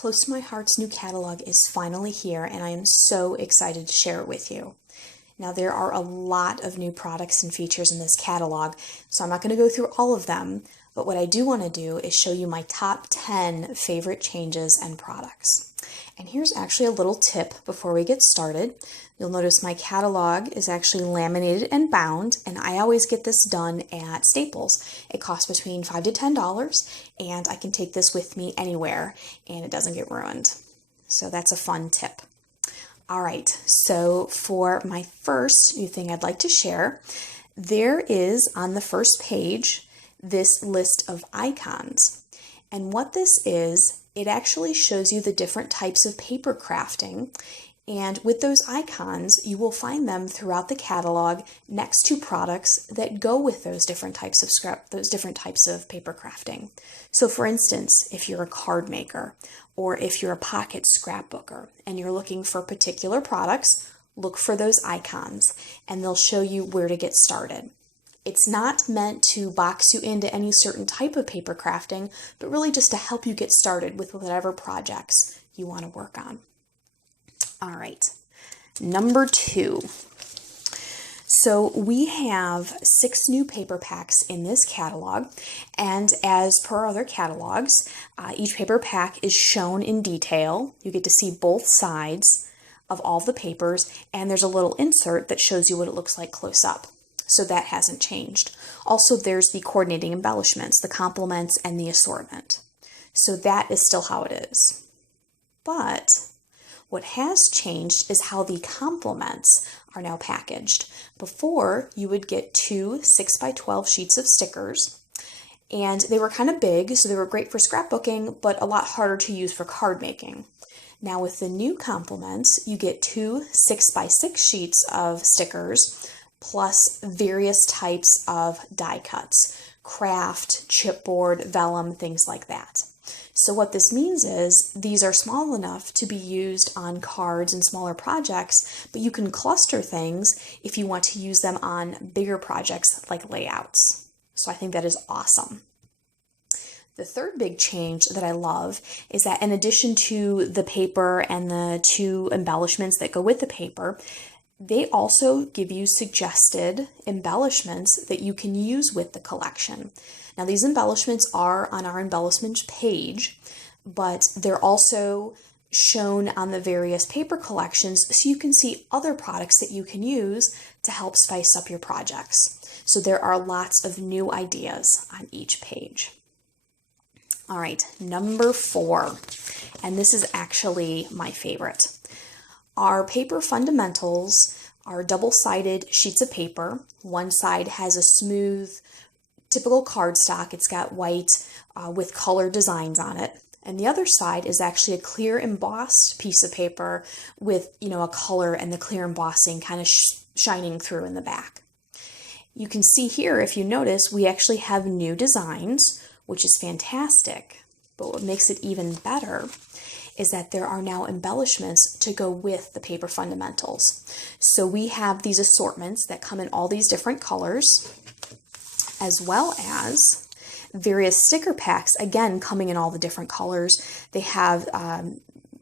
Close to My Heart's new catalog is finally here, and I am so excited to share it with you. Now, there are a lot of new products and features in this catalog, so I'm not going to go through all of them, but what I do want to do is show you my top 10 favorite changes and products. And here's actually a little tip before we get started. You'll notice my catalog is actually laminated and bound, and I always get this done at Staples. It costs between $5 to $10, and I can take this with me anywhere, and it doesn't get ruined. So that's a fun tip. All right, so for my first new thing I'd like to share, there is on the first page this list of icons. And what this is, it actually shows you the different types of paper crafting. And with those icons, you will find them throughout the catalog next to products that go with those different types of paper crafting. So for instance, if you're a card maker or if you're a pocket scrapbooker and you're looking for particular products, look for those icons and they'll show you where to get started. It's not meant to box you into any certain type of paper crafting, but really just to help you get started with whatever projects you want to work on. All right, number 2. So we have 6 new paper packs in this catalog, and as per other catalogs, each paper pack is shown in detail. You get to see both sides of all the papers, and there's a little insert that shows you what it looks like close up. So that hasn't changed. Also, there's the coordinating embellishments, the complements, and the assortment. So that is still how it is. But what has changed is how the complements are now packaged. Before, you would get 2 6x12 sheets of stickers, and they were kind of big, so they were great for scrapbooking, but a lot harder to use for card making. Now with the new complements, you get 2 6x6 sheets of stickers, plus various types of die cuts, craft, chipboard, vellum, things like that. So what this means is these are small enough to be used on cards and smaller projects, but you can cluster things if you want to use them on bigger projects like layouts. So I think that is awesome. The third big change that I love is that in addition to the paper and the 2 embellishments that go with the paper, they also give you suggested embellishments that you can use with the collection. Now, these embellishments are on our embellishments page, but they're also shown on the various paper collections so you can see other products that you can use to help spice up your projects. So there are lots of new ideas on each page. All right, number 4, and this is actually my favorite. Our paper fundamentals are double-sided sheets of paper. One side has a smooth, typical cardstock. It's got white with color designs on it. And the other side is actually a clear embossed piece of paper with, a color and the clear embossing kind of shining through in the back. You can see here, if you notice, we actually have new designs, which is fantastic. But what makes it even better is that there are now embellishments to go with the paper fundamentals. So we have these assortments that come in all these different colors, as well as various sticker packs, again, coming in all the different colors. They have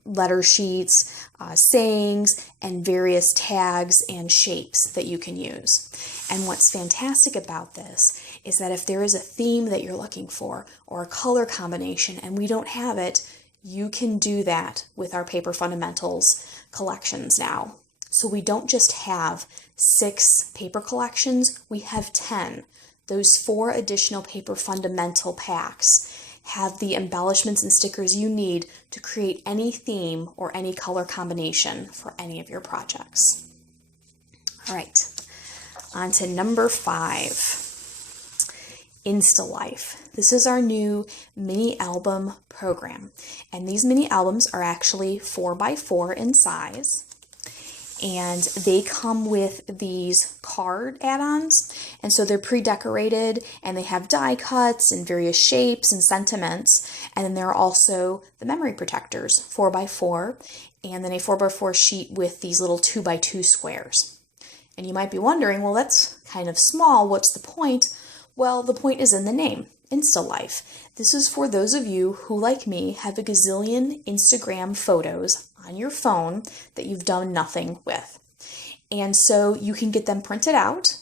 letter sheets, sayings, and various tags and shapes that you can use. And what's fantastic about this is that if there is a theme that you're looking for or a color combination and we don't have it, you can do that with our paper fundamentals collections now. So we don't just have 6 paper collections, we have 10. Those 4 additional paper fundamental packs have the embellishments and stickers you need to create any theme or any color combination for any of your projects. All right, on to number 5. InstaLife. This is our new mini album program, and these mini albums are actually 4x4 in size, and they come with these card add-ons, and so they're pre-decorated and they have die cuts and various shapes and sentiments, and then there are also the memory protectors, 4x4, and then a 4x4 sheet with these little 2x2 squares. And you might be wondering, well, that's kind of small, what's the point? Well, the point is in the name, InstaLife. This is for those of you who, like me, have a gazillion Instagram photos on your phone that you've done nothing with. And so you can get them printed out.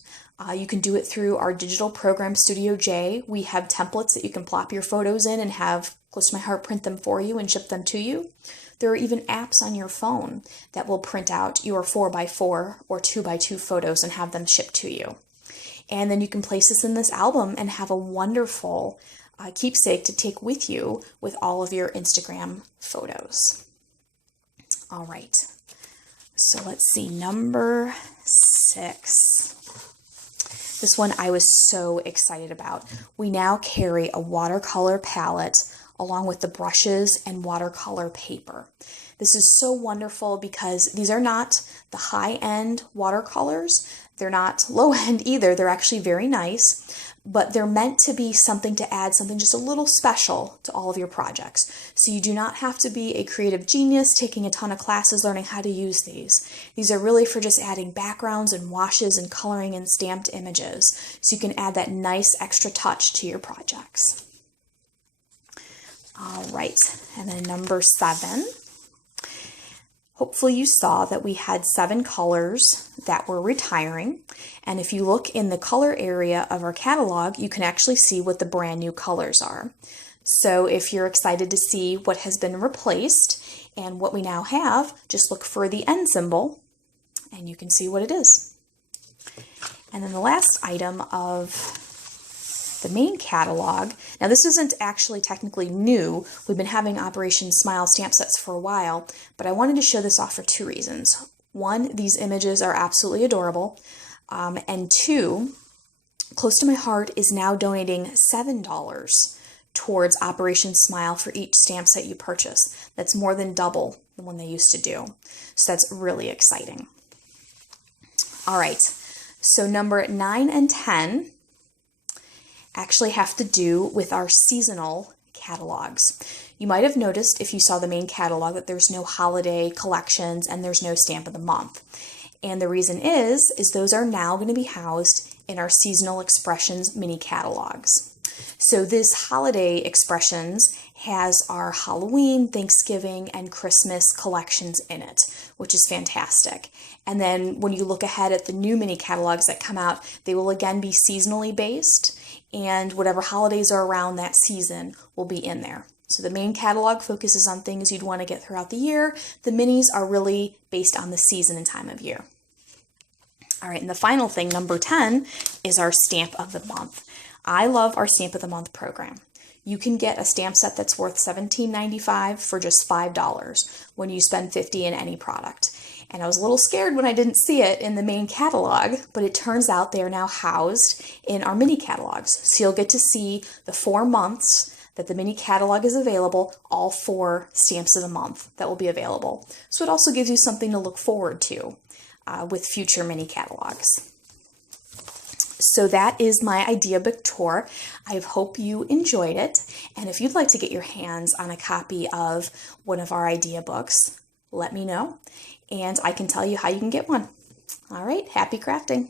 You can do it through our digital program, Studio J. We have templates that you can plop your photos in and have Close to My Heart print them for you and ship them to you. There are even apps on your phone that will print out your 4x4 or 2x2 photos and have them shipped to you. And then you can place this in this album and have a wonderful keepsake to take with you with all of your Instagram photos. All right, so let's see, number 6. This one I was so excited about. We now carry a watercolor palette along with the brushes and watercolor paper. This is so wonderful because these are not the high-end watercolors. They're not low-end either. They're actually very nice, but they're meant to be something to add something just a little special to all of your projects. So you do not have to be a creative genius taking a ton of classes learning how to use these. These are really for just adding backgrounds and washes and coloring and stamped images. So you can add that nice extra touch to your projects. All right, and then number 7. Hopefully you saw that we had 7 colors that were retiring. And if you look in the color area of our catalog, you can actually see what the brand new colors are. So if you're excited to see what has been replaced and what we now have, just look for the N symbol and you can see what it is. And then the last item of the main catalog. Now this isn't actually technically new. We've been having Operation Smile stamp sets for a while, but I wanted to show this off for 2 reasons. 1, these images are absolutely adorable. And 2, Close to My Heart is now donating $7 towards Operation Smile for each stamp set you purchase. That's more than double the one they used to do. So that's really exciting. All right, so number 9 and 10 actually have to do with our seasonal catalogs. You might have noticed if you saw the main catalog that there's no holiday collections and there's no stamp of the month. And the reason is those are now going to be housed in our Seasonal Expressions mini catalogs. So this holiday expressions has our Halloween, Thanksgiving, and Christmas collections in it, which is fantastic. And then when you look ahead at the new mini catalogs that come out, they will again be seasonally based, and whatever holidays are around that season will be in there. So the main catalog focuses on things you'd want to get throughout the year. The minis are really based on the season and time of year. All right, and the final thing, number 10, is our Stamp of the Month. I love our Stamp of the Month program. You can get a stamp set that's worth $17.95 for just $5 when you spend $50 in any product. And I was a little scared when I didn't see it in the main catalog, but it turns out they are now housed in our mini catalogs. So you'll get to see the 4 months that the mini catalog is available, all 4 stamps of the month that will be available. So it also gives you something to look forward to with future mini catalogs. So that is my idea book tour. I hope you enjoyed it. And if you'd like to get your hands on a copy of one of our idea books, let me know, and I can tell you how you can get one. All right, happy crafting.